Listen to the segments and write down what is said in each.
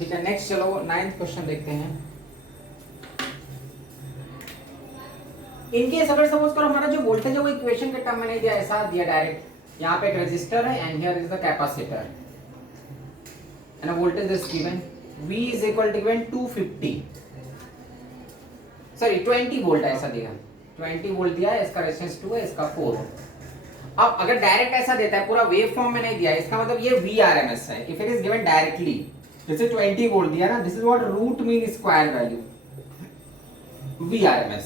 ठीक है, नेक्स्ट चलो 9th क्वेश्चन देखते हैं। इनके अगर सपोज करो हमारा जो वोल्टेज है वो इक्वेशन के टर्म में नहीं दिया, ऐसा दिया डायरेक्ट, यहाँ पे एक रेजिस्टर है and here is the capacitor and voltage is given V is equal to given 250 sorry 20 volt ऐसा दिया, 20 वोल्ट दिया है, इसका रेजिस्टेंस 2 है, इसका 4 है। अब अगर डायरेक्ट ऐसा देता है, पूरा वेव फॉर्म में नहीं दिया, इसका मतलब ये VRMS है। If it is given directly, जैसे 20 वोल्ट दिया ना, this is what root mean square value VRMS।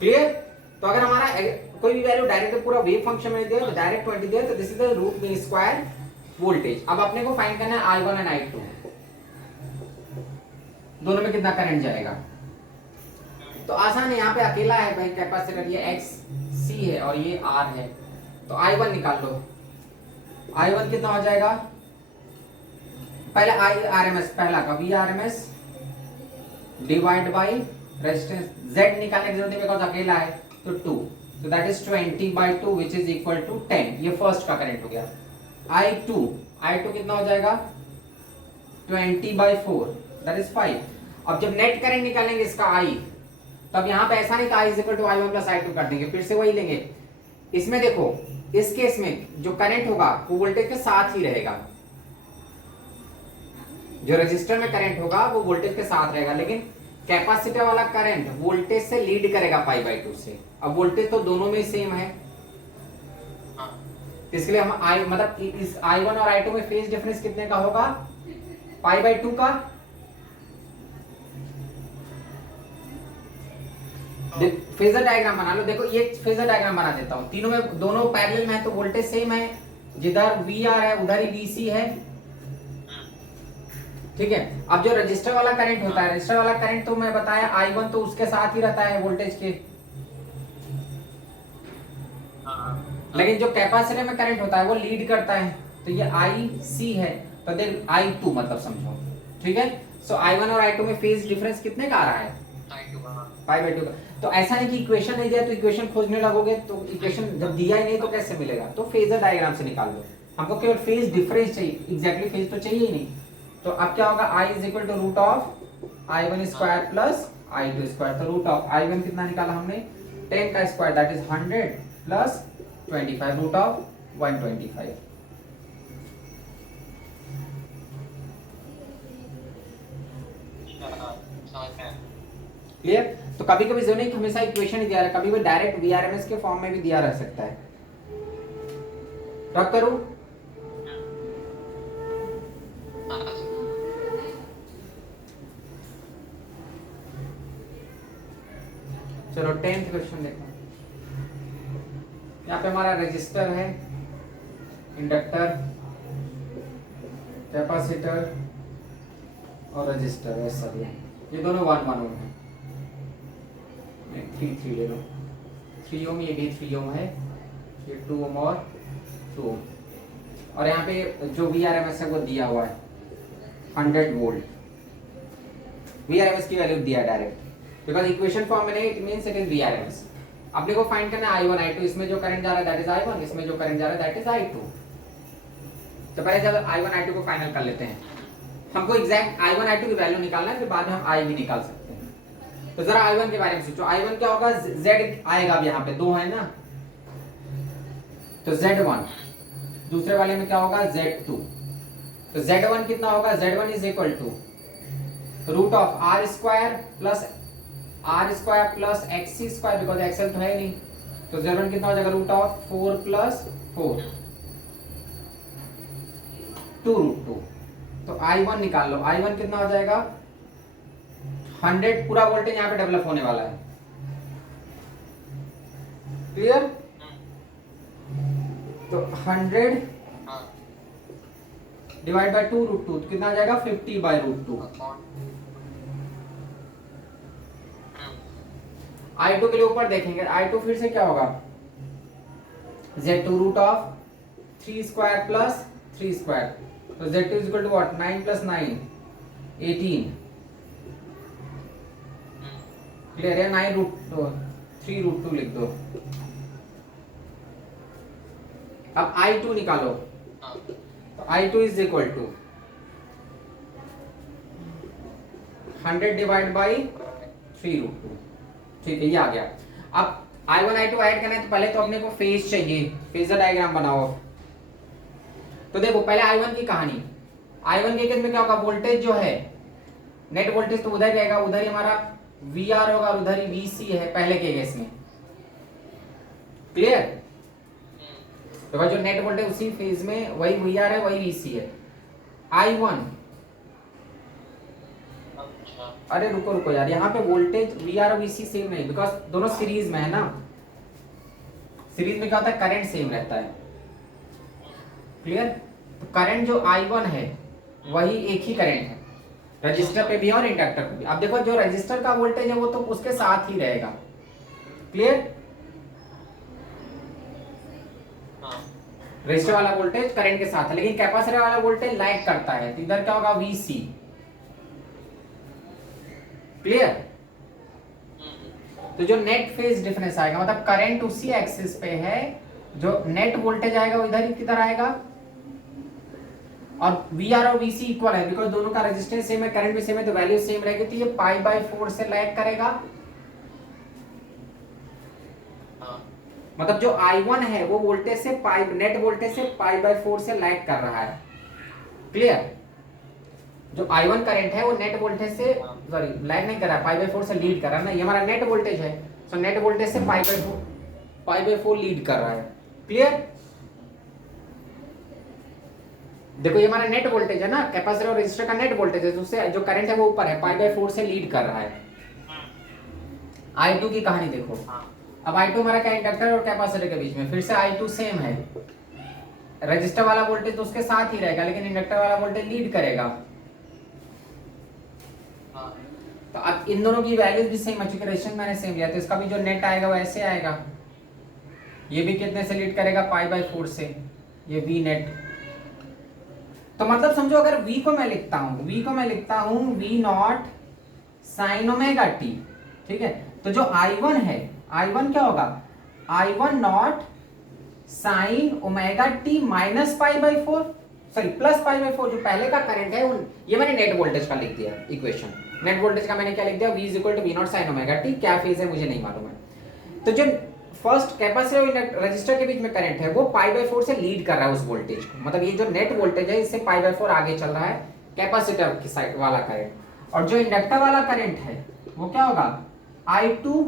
Clear? तो अगर हमारा कोई भी वैल्यू डायरेक्ट पूरा वेव फंक्शन में दिया तो डायरेक्ट 20 दिया तो this is the root mean square voltage. अब अपने को फाइंड करना है I1 एंड I2, दोनों में कितना करंट जाएगा। तो आसान है, यहाँ पे अकेला है भाई कैपेसिटर, ये XC है और ये R है, तो I1 निकाल लो। I1 कितना हो जाएगा, पहले IRMS पहला का VRMS divide by resistance, Z निकालने की जरूरत नहीं बिकॉज़ अकेला है, तो 2, so that is 20/2 which is equal to 10। ये फर्स्ट का करंट हो गया। I2 कितना हो जाएगा 20/4 that is 5। अब जब नेट करंट निकालेंगे इसका I, तब यहाँ पे ऐसा नहीं था I is equal to I1 plus I2 कर देंगे, फिर से वही लेंगे। इसमें देखो, इस केस में जो करंट होगा वो वोल्टेज के साथ ही रहेगा, जो रेजिस्टर में करंट होगा वो वोल्टेज के साथ रहेगा, लेकिन कैपेसिटर वाला करंट वोल्टेज से लीड करेगा पाई/2 से। अब वोल्टेज तो दोनों में सेम है, इसके लिए हम मतलब इस I1 और I2 में फेज डिफरेंस कितने का होगा, पाई/2 का। फेजर डायग्राम बना लो, देखो ये फेजर डायग्राम बना देता हूं, तीनों में दोनों पैरेलल में है तो वोल्टेज सेम है, जिधर VR है उधर ही VC है, ठीक है। अब जो रजिस्टर वाला करंट होता है, रजिस्टर वाला करंट तो मैं बताया I1 तो उसके साथ ही रहता है वोल्टेज के, लेकिन जो कैपेसिटर में करंट होता है वो लीड करता है, तो ये IC है, तो देख I2 मतलब समझो, ठीक है। सो I1 और I2 में फेज डिफरेंस कितने का आ रहा है, पाई/2 का। तो ऐसा नहीं कि इक्वेशन नहीं दिया तो इक्वेशन खोजने लगोगे, तो इक्वेशन जब दिया ही नहीं तो कैसे मिलेगा, तो फेजर डायग्राम से निकाल लो। हमको केवल फेज डिफरेंस चाहिए, एग्जैक्टली फेज तो चाहिए ही नहीं। तो अब क्या होगा, I is equal to root of I1 square plus I2 square. तो रूट ऑफ I1 कितना निकाला हमने, 10 का square that is 100 plus 25 root of 125। Clear? तो कभी कभी जो नहीं हमेशा इक्वेशन ही दिया है, कभी भी डायरेक्ट VRMS के फॉर्म में भी दिया रह सकता है। रब करूं, चलो 10th क्वेश्चन देखो। यहाँ पे हमारा रेजिस्टर है, इंडक्टर, कैपेसिटर और रेजिस्टर है, सब ये दोनों 1 ओम है। 3 ले लो, 3 ओम, ये भी 3 ओम है, ये 2 ओम और 2 ओम, और यहाँ पे जो VRMS है वो दिया हुआ है 100 वोल्ट। VRMS की वैल्यू दिया डायरेक्ट, बिकॉज इक्वेशन फॉर्म में नहीं, it means it is VRMS। अपने को फाइंड करना है I1 I2, इसमें जो करंट जा रहा है दैट इज I1, इसमें जो करंट जा रहा है दैट इज I2। तो पहले जब I1 I2 को फाइनल कर लेते हैं, हमको एग्जैक्ट I1 I2 की वैल्यू निकालना है, फिर बाद में हम I भी निकाल सकते हैं। तो जरा I1 के बारे में सोचो, I1 क्या होगा, Z आएगा, अब यहाँ पे 2 है ना, तो Z1, दूसरे वाले में क्या होगा Z2, तो Z1 कितना होगा, Z1 is equal to root of R square plus XC square, because XL तो है ही नहीं, तो Z1 कितना हो जाएगा, रूट ऑफ 4 प्लस 4 2 रूट 2। तो I1 निकाल लो, I1 कितना हो जाएगा 100, पूरा वोल्टेज यहाँ पे डेवलप होने वाला है। क्लियर? तो 100 डिवाइड बाय 2 रूट 2 तो कितना आ जाएगा 50 बाय रूट 2। I2 के लिए ऊपर देखेंगे, I2 फिर से क्या होगा, Z2 root of 3 square plus 3 square, तो Z2 is equal to what, 9 plus 9 18। Clear है? 9 रूट 3 रूट 2 लिख दो, अब I2 निकालो, तो I2 is equal to 100 divide by 3√2। ठीक है, ये आ गया। अब I1 I2 ऐड करना है तो पहले तो अपने को फेज चाहिए, फेजर डायग्राम बनाओ। तो देखो पहले I1 की कहानी। I1 के केस में क्या होगा, वोल्टेज जो है नेट वोल्टेज तो उधर रहेगा, उधर ही हमारा VR होगा और उधर ही VC है पहले के केस में। क्लियर? तो जो नेट वोल्टेज उसी फेज में वही VR है, वही VC है। I1, अरे रुको रुको यार, यहाँ पे वोल्टेज VR और VC सेम नहीं, बिकॉज दोनों सीरीज में है ना। सीरीज में क्या होता है, करंट सेम रहता है। क्लियर? तो करंट जो I1 है वही एक ही करंट है, रजिस्टर पे भी और इंडक्टर पे भी। अब देखो जो रजिस्टर का वोल्टेज है वो तो उसके साथ ही रहेगा। क्लियर? रजिस्टर वाला वोल्टेज करंट के साथ है, लेकिन कैपेसिटर वाला वोल्टेज लैग करता है, तो इधर क्या होगा, VC। क्लियर? तो जो नेट फेज डिफरेंस आएगा, मतलब करंट उसी एक्सिस पे है, जो नेट वोल्टेज आएगा वो इधर ही किधर आएगा, और VR और VC इक्वल है, बिकॉज दोनों का रेजिस्टेंस सेम है, करंट भी सेम है, तो वैल्यू सेम रहेगी, तो ये π/4 से लैग करेगा। मतलब जो I1 है वो वोल्टेज से नेट वोल्टेज से π/4 से लैग कर रहा है। क्लियर? जो I1 करंट है वो नेट वोल्टेज से सॉरी लैग नहीं कर रहा है, π/4 से लीड कर रहा है ना। ये हमारा नेट वोल्टेज है, सो नेट वोल्टेज से π/4 लीड कर रहा है। क्लियर? देखो ये हमारा नेट वोल्टेज है ना, कैपेसिटर और रेजिस्टर का नेट वोल्टेज है, तो उससे जो करंट है वो ऊपर है, π/4 से लीड कर रहा है। I2 की कहानी देखो। अब I2 हमारा क्या, इंडक्टर और कैपेसिटर के बीच में, फिर से I2 सेम है, रजिस्टर वाला वोल्टेज तो उसके साथ ही रहेगा, लेकिन इंडक्टर वाला वोल्टेज लीड करेगा। तो अब इन दोनों की वैल्यूज भी सेम है, चूंकि रेजिस्टेंस मैंने सेम लिया, तो इसका भी जो नेट आएगा वो ऐसे आएगा। ये भी कितने से लीड करेगा, π/4 से, ये V नेट। तो मतलब समझो अगर V को मैं लिखता हूं V0 sin ओमेगा t। ठीक है, तो जो I1 है, I1 क्या होगा, I1 not sin omega t minus π/4, sorry plus π/4। जो पहले का करंट है ये मैंने नेट वोल्टेज का लिख दिया इक्वेशन। नेट वोल्टेज का मैंने क्या लिख दिया, V is equal to V0 sin omega t। क्या फेज है मुझे नहीं मालूम है। तो जो फर्स्ट कैपेसिटर और रजिस्टर के बीच में करंट है वो π/4 से लीड कर रहा है उस वोल्टेज को, मतलब ये जो नेट वोल्टेज है इससे π/4 आगे चल रहा है कैपेसिटर की साइड वाला करंट। और जो इंडक्टर वाला करंट है वो क्या होगा, I2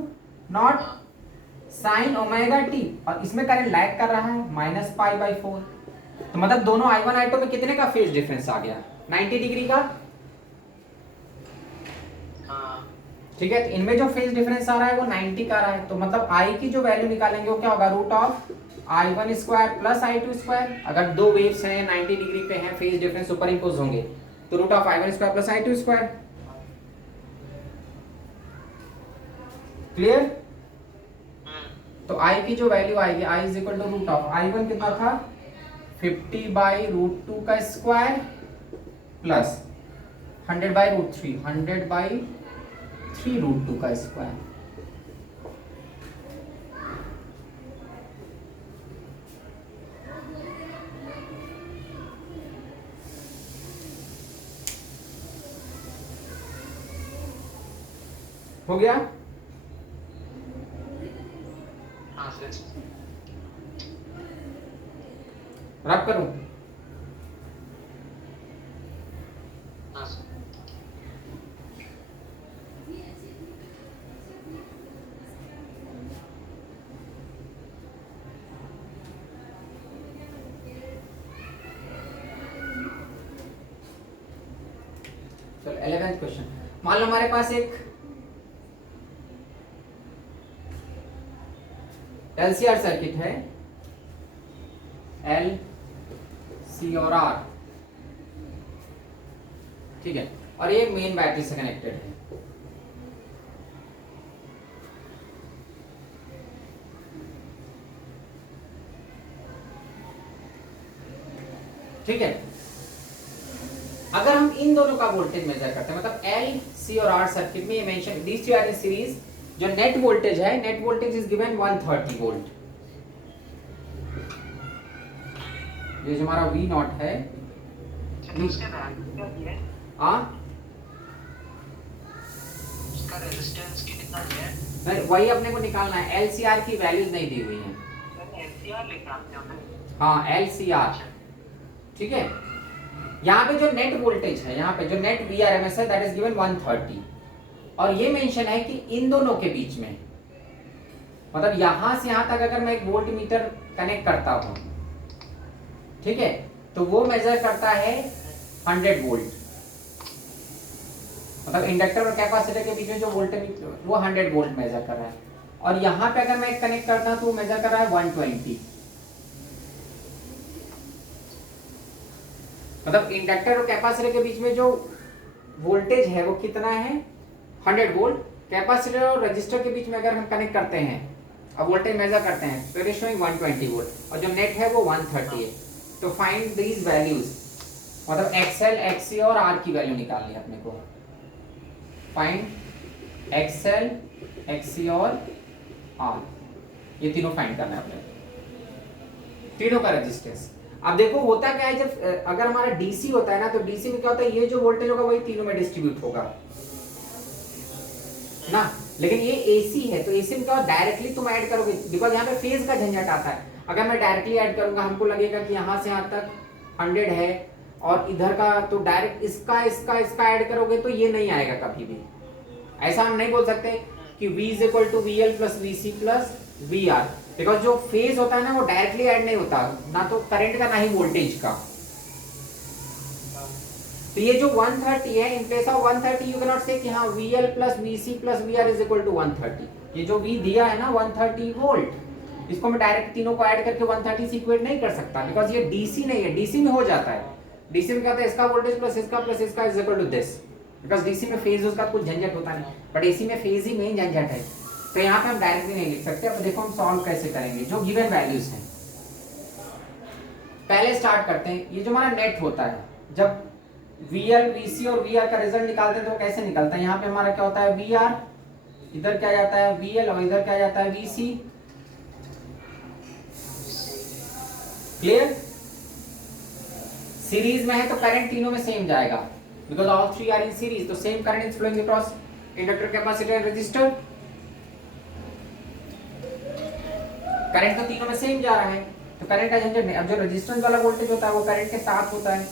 not sin omega t, और इसमें करंट लैग कर रहा है माइनस π/4। तो मतलब दोनों I1 I2 में कितने का फेज डिफरेंस आ गया, 90 डिग्री का। ठीक है, तो इनमें जो फेज डिफरेंस आ रहा है वो 90 का आ रहा है। तो मतलब I की जो वैल्यू निकालेंगे वो क्या होगा, √I1 square plus I2 square. अगर दो वेव्स हैं 90 डिग्री पे हैं, फेज डिफरेंस सुपर इंपोज होंगे, तो √I1 square plus I2 square. Clear? तो I की जो वैल्यू आएगी, I is equal to √I1 कितना था, 50/√2 का स्क्वायर प्लस 100/√3, 100/3√2 का स्क्वायर। हो गया? रब करूं? चलो 11th क्वेश्चन। मान लो हमारे पास एक LCR सर्किट है, L, C और R। ठीक है, और ये मेन बैटरी से कनेक्टेड है। ठीक है, अगर हम इन दोनों का वोल्टेज मेजर करते हैं, मतलब L, C और R सर्किट में ये mention these two are in series, जो नेट वोल्टेज है, net voltage is given 130 volt. ये जो हमारा वी नॉट है, रेजिस्टेंस कितना है? नहीं वही अपने को निकालना है, एलसीआर की वैल्यूज नहीं दी हुई है। एलसीआर निकालते हैं। हाँ एलसीआर, ठीक है। यहाँ पे जो नेट वोल्टेज है, यहाँ पे जो नेट वीआरएमएस है दैट इज गिवन 130, और ये मेंशन है कि इन दोनों के बीच में, मतलब यहां से यहां तक अगर मैं एक वोल्ट मीटर कनेक्ट करता हूं, ठीक है, तो वो मेजर करता है 100 वोल्ट, मतलब इंडक्टर और कैपेसिटर के बीच में जो वोल्टेज वो 100 वोल्ट मेजर कर रहा है। और यहां पे अगर मैं कनेक्ट करता हूं तो वो मेजर कर रहा है 120, मतलब इंडक्टर और कैपेसिटर के बीच में जो वोल्टेज है वो कितना है 100 वोल्ट। कैपेसिटर और रजिस्टर के बीच में अगर हम कनेक्ट करते हैं, अब वोल्टेज मेजर करते हैं, तो इट इज शोइंग 120 वोल्ट, और जो नेट है वो 130 है। तो फाइंड दीज वैल्यूज, मतलब एक्सएल, एक्ससी और आर की वैल्यू निकालनी है अपने को। फाइंड एक्सएल, एक्ससी और आर, ये तीनों फाइंड करना है अपने, तीनों का रेजिस्टेंस। अब देखो होता क्या है, जब अगर हमारा डीसी होता है ना, तो डीसी में क्या होता है, ये जो वोल्टेज होगा वही तीनों में डिस्ट्रीब्यूट होगा ना, लेकिन ये एसी है, तो एसी में क्या होगा, डायरेक्टली तुम ऐड करोगे, बिकॉज यहाँ पे फेज का झंझट आता है। अगर मैं डायरेक्टली ऐड करूंगा, हमको लगेगा कि यहाँ से यहाँ तक 100 है और इधर का, तो डायरेक्ट इसका इसका इसका ऐड करोगे तो ये नहीं आएगा कभी भी। ऐसा हम नहीं बोल सकते कि V is equal to VL plus VC plus VR, because जो फेज होता है ना वो डायरेक्टली ऐड नहीं होता, ना तो करंट का ना ही वोल्टेज का। तो ये जो 130 है, in place of 130 you can not say कि हाँ VL plus VC plus VR is equal to 130। ये जो V दिया है ना 130 वोल्ट, इसको मैं डायरेक्ट तीनों को ऐड करके 130 से इक्वेट नहीं कर सकता, बिकॉज ये डीसी नहीं है। डीसी में हो जाता है, डीसी में क्या होता है, इसका वोल्टेज प्लस इसका is equal to this, because DC में फेज उसका कुछ झंझट होता नहीं, बट एसी में फेज ही मेन झंझट है। तो यहाँ पे हम डायरेक्ट भी नहीं लिख सकते। अब देखो हम सॉल्व कैसे करेंगे जो गिवन वैल्यूज हैं। पहले स्टार्ट करते हैं, ये जो हमारा नेट होता है, जब VL, VC और VR का रिजल्ट निकालते हैं तो कैसे निकलता है, यहाँ पे हमारा क्या होता है VR, इधर क्या जाता है VL और इधर क्या जाता है VC। क्लियर? सीरीज में है तो करंट तीनों में सेम जाएगा, because all three are in series, तो same current is flowing across inductor, capacitor and resistor. Current तो तीनों में सेम जा रहा है, तो करंट का झंझट नहीं। अब जो रेजिस्टेंस वाला वोल्टेज होता है वो करंट के साथ होता है,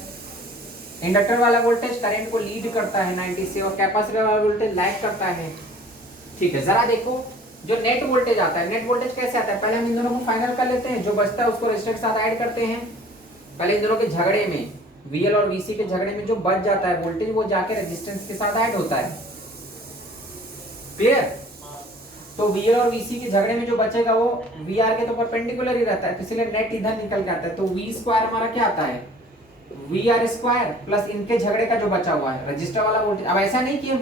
इंडक्टर वाला वोल्टेज करंट को लीड करता है 90 से, और कैपेसिटर वाला वोल्टेज लैग करता है। ठीक है, जरा देखो जो नेट वोल्टेज आता है, नेट वोल्टेज कैसे आता है, पहले हम इन दोनों को फाइनल कर लेते हैं, जो बचता है उसको रेजिस्टर के साथ ऐड करते हैं। पहले इन दोनों के झगड़े में, VL और VC के झगड़े में जो बच जाता है वोल्टेज, वो जाके रेजिस्टेंस के साथ ऐड होता है। क्लियर? तो VL और VC के झगड़े में जो बचेगा वो VR के तो परपेंडिकुलर ही रहता है, तो इसलिए नेट इधर निकल के आता है। तो V स्क्वायर हमारा क्या आता है, VR स्क्वायर प्लस इनके झगड़े का जो बचा हुआ है रजिस्टर वाला वोल्टेज। अब ऐसा नहीं कि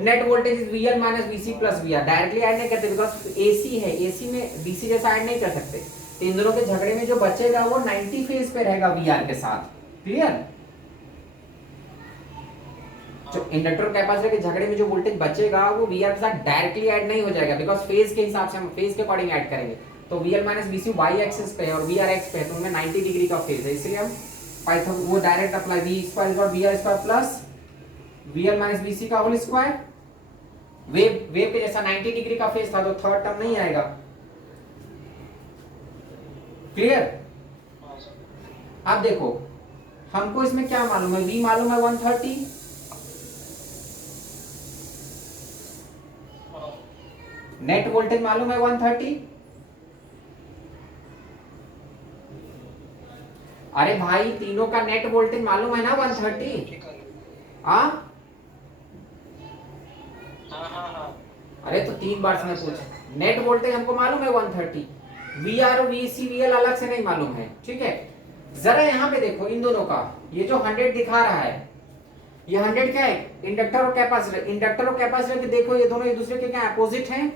net voltage is VL minus VC plus VR, directly add नहीं करते, बिकॉज AC है, AC में DC जैसा ऐड नहीं कर सकते। तो इन दोनों के झगड़े में जो बचेगा वो 90 फेज पे रहेगा VR के साथ। क्लियर? जो इंडक्टर और कैपेसिटर के झगड़े में जो वोल्टेज बचेगा वो VR के साथ डायरेक्टली ऐड नहीं हो जाएगा, बिकॉज फेज के हिसाब से हम फेज के अकॉर्डिंग ऐड करेंगे। तो VL minus VC y axis पे है और VR x पे है, तो उनमें 90 डिग्री का फेज है, इसलिए हम पाइथन वो डायरेक्ट अप्लाई V स्क्वायर और VR square plus VL minus VC का होल स्क्वायर। वेव के जैसा 90 डिग्री का फेज था तो थर्ड टर्म नहीं आएगा। क्लियर? अब देखो हमको इसमें क्या मालूम है, V मालूम है 130, नेट वोल्टेज मालूम है 130। अरे भाई तीनों का नेट वोल्टेज मालूम है ना 130। हाँ अरे तो 3 बार से मैं पूछा, नेट वोल्टेज हमको मालूम है 130, VR और VC VL अलग से नहीं मालूम है। ठीक है, जरा यहाँ पे देखो इन दोनों का, ये जो 100 दिखा रहा है, ये 100 क्या है, इंडक्टर और कैपेसिटर। इंडक्टर और कैपेसिटर के देखो ये दोनों एक दूसरे के क्या अपोजिट हैं,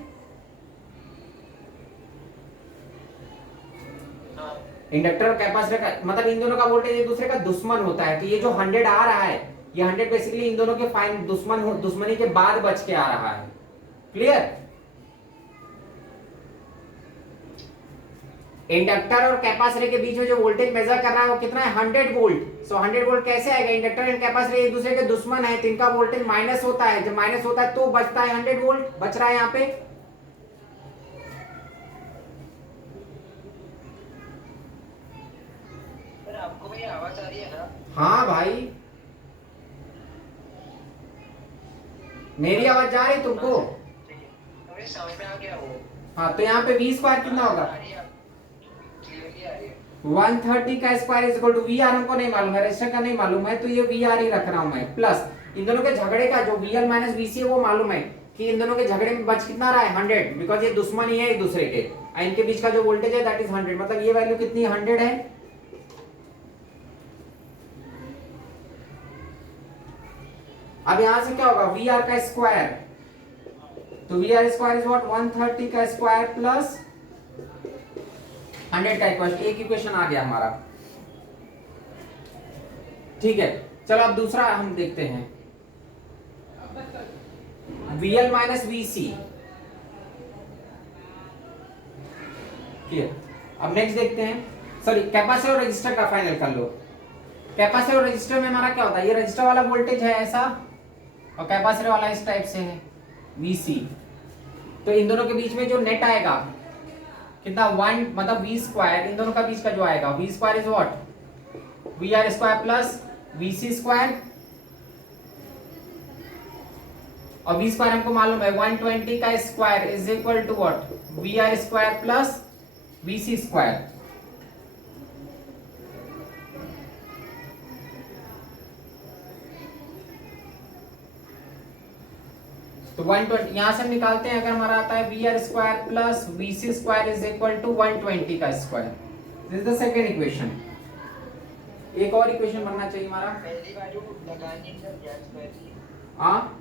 इंडक्टर और कैपेसिटर का मतलब इन दोनों का वोल्टेज एक दूसरे का दुश्मन होता है। तो ये जो 100 आ रहा है, ये 100 बेसिकली इन दोनों के फाइन दुश्मनी के बाद बच के आ रहा है। क्लियर? इंडक्टर और कैपेसिटर के बीच में जो वोल्टेज मेजर कर रहा है वो कितना है 100 वोल्ट। सो 100 वोल्ट कैसे आएगा, इंडक्टर एंड कैपेसिटर एक दूसरे के दुश्मन है तो इनका वोल्टेज माइनस होता है, जब माइनस होता है तो बचता है 100 वोल्ट बच रहा है यहाँ पे। सर आपको भी आवाज आ रही है ना? हाँ भाई मेरी आवाज जा रही तुमको? ठीक है, मुझे समझ में आ गया वो। हाँ तो यहाँ पे v स्क्वायर कितना होगा, आ रही है, क्लियरली आ रही है। 130 का square is equal to V R हमको नहीं मालूम है, रेजिस्टर का नहीं मालूम है, तो ये वी आर ही रख रहा हूं मैं, प्लस इन दोनों के झगड़े का जो वी एल माइनस वी सी है वो मालूम है कि इन दोनों के झगड़े में बच कितना रहा है 100, बिकॉज ये दुश्मन ही है एक दूसरे के, और इनके बीच का जो वोल्टेज है दैट इज 100, मतलब ये वैल्यू कितनी 100 है। अब यहां से क्या होगा वी आर का स्क्वायर, तो V R square is what 130 का स्क्वायर प्लस 100 का इक्वेशन, एक इक्वेशन आ गया हमारा। ठीक है चलो अब दूसरा हम देखते हैं, VL माइनस VC। ठीक है अब नेक्स्ट देखते हैं, सॉरी कैपेसिटर और रजिस्टर का फाइनल कर लो। कैपेसिटर और रजिस्टर में हमारा क्या होता है, ये रजिस्टर वाला वोल्टेज है ऐसा और कैपेसिटर वाला इस टाइप से है VC, तो इन दोनों के बीच में जो नेट आएगा कितना 1 मतलब वी स्क्वायर, इन दोनों का बीच का जो आएगा V square is what V R square plus VC square, और वी स्क्वायर हमको मालूम है 120 का square is equal to what V R square plus VC square. तो 120 यहां से हम निकालते हैं, अगर हमारा आता है V R square plus VC square is equal to 120 का square, this is the second equation. एक और इक्वेशन बनना चाहिए हमारा, पहली वैल्यू लगानी है सर गैस स्क्वायर की। हाँ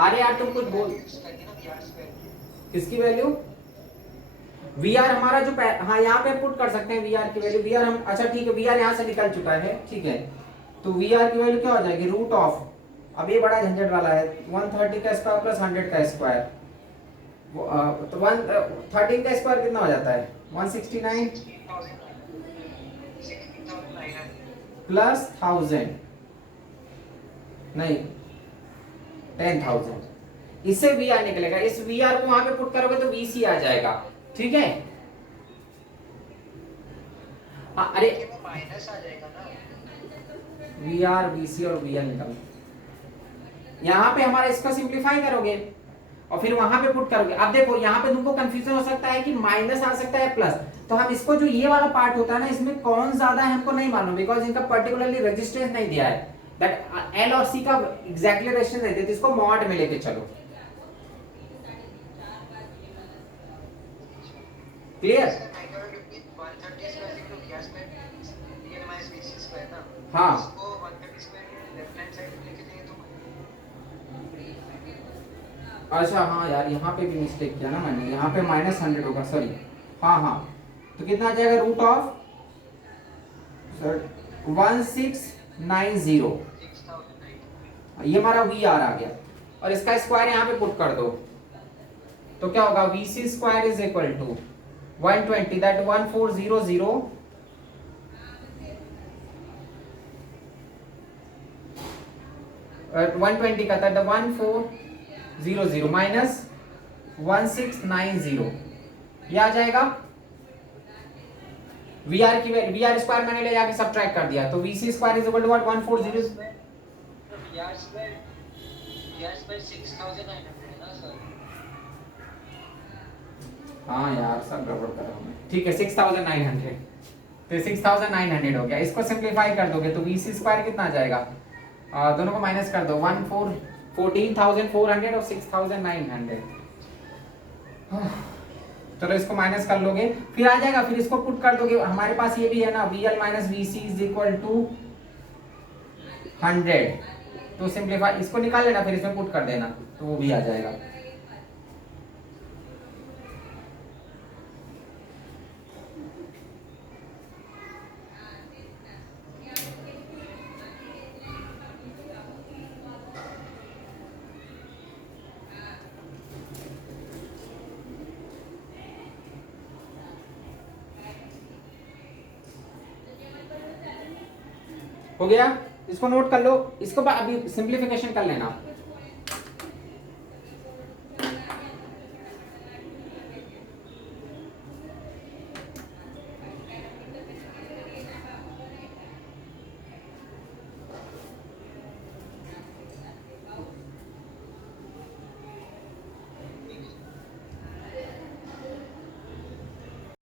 अरे यार तुम कुछ बोल, करके ना गैस स्क्वायर की। किसकी वैल्यू वी आर हमारा जो हाँ यहाँ पे पुट कर सकते हैं वी आर की वैल्यू, वी आर हम अच्छा ठीक है वी आर यहाँ से निकल चुका है, ठीक है तो वी आर की वैल्यू क्या हो जाएगी रूट ऑफ, अब ये बड़ा झंझट वाला है 130 का स्क्वायर प्लस 100 का स्क्वायर, तो 113 का स्क्वायर कितना हो जाता है 169 प्लस 1000 नहीं 10,000, इससे वी आर निकलेगा, इस वी आर को वहां पे पुट करोगे तो VC आ जाएगा, ठीक है। अरे माइनस आ जाएगा ना, वी आर VC और वी आर निकल, यहाँ पे हमारा इसका सिंप्लीफाई करोगे और फिर वहां पे पुट करोगे। अब देखो यहाँ पे तुमको कंफ्यूजन हो सकता है कि माइनस आ सकता है प्लस, तो हम इसको जो ये वाला पार्ट होता है ना इसमें कौन ज्यादा है हमको नहीं मालूम, बिकॉज इनका पर्टिकुलरली रेजिस्टेंस नहीं दिया है, दैट एल और सी का एग्जैक्टली रेजिस्टेंस नहीं देते, इसको मॉड में लेके चलो, क्लियर। हाँ अच्छा हाँ यार यहाँ पे भी मिस्टेक किया ना मैंने, यहाँ पे -100 होगा सॉरी, हाँ हाँ तो कितना आ जाएगा रूट ऑफ 1690, ये हमारा वी आर आ गया और इसका स्क्वायर यहाँ पे पुट कर दो तो क्या होगा VC square is equal to 120 that 1400 120 का था 1400 माइनस 1690, ये आ जाएगा वी आर की वैल्यू, वी आर स्क्वायर मैंने ले जाके सब्ट्रैक्ट कर दिया तो VC square is equal to what 140, हाँ यार सब गड़बड़ कर रहा हूं मैं, ठीक है 6900, तो 6900 हो गया, इसको सिंप्लीफाई कर दोगे तो VC स्क्वायर कितना आ जाएगा, दोनों को माइनस कर दो 14,400 और 6,900, चलो इसको माइनस कर लोगे फिर आ जाएगा, फिर इसको पुट कर दोगे, हमारे पास ये भी है ना VL minus VC is equal to 100, तो सिंप्लीफाई इसको निकाल लेना फिर इसमें पुट कर देना तो वो भी आ जाएगा। हो गया, इसको नोट कर लो, इसको अभी सिंप्लीफिकेशन कर लेना।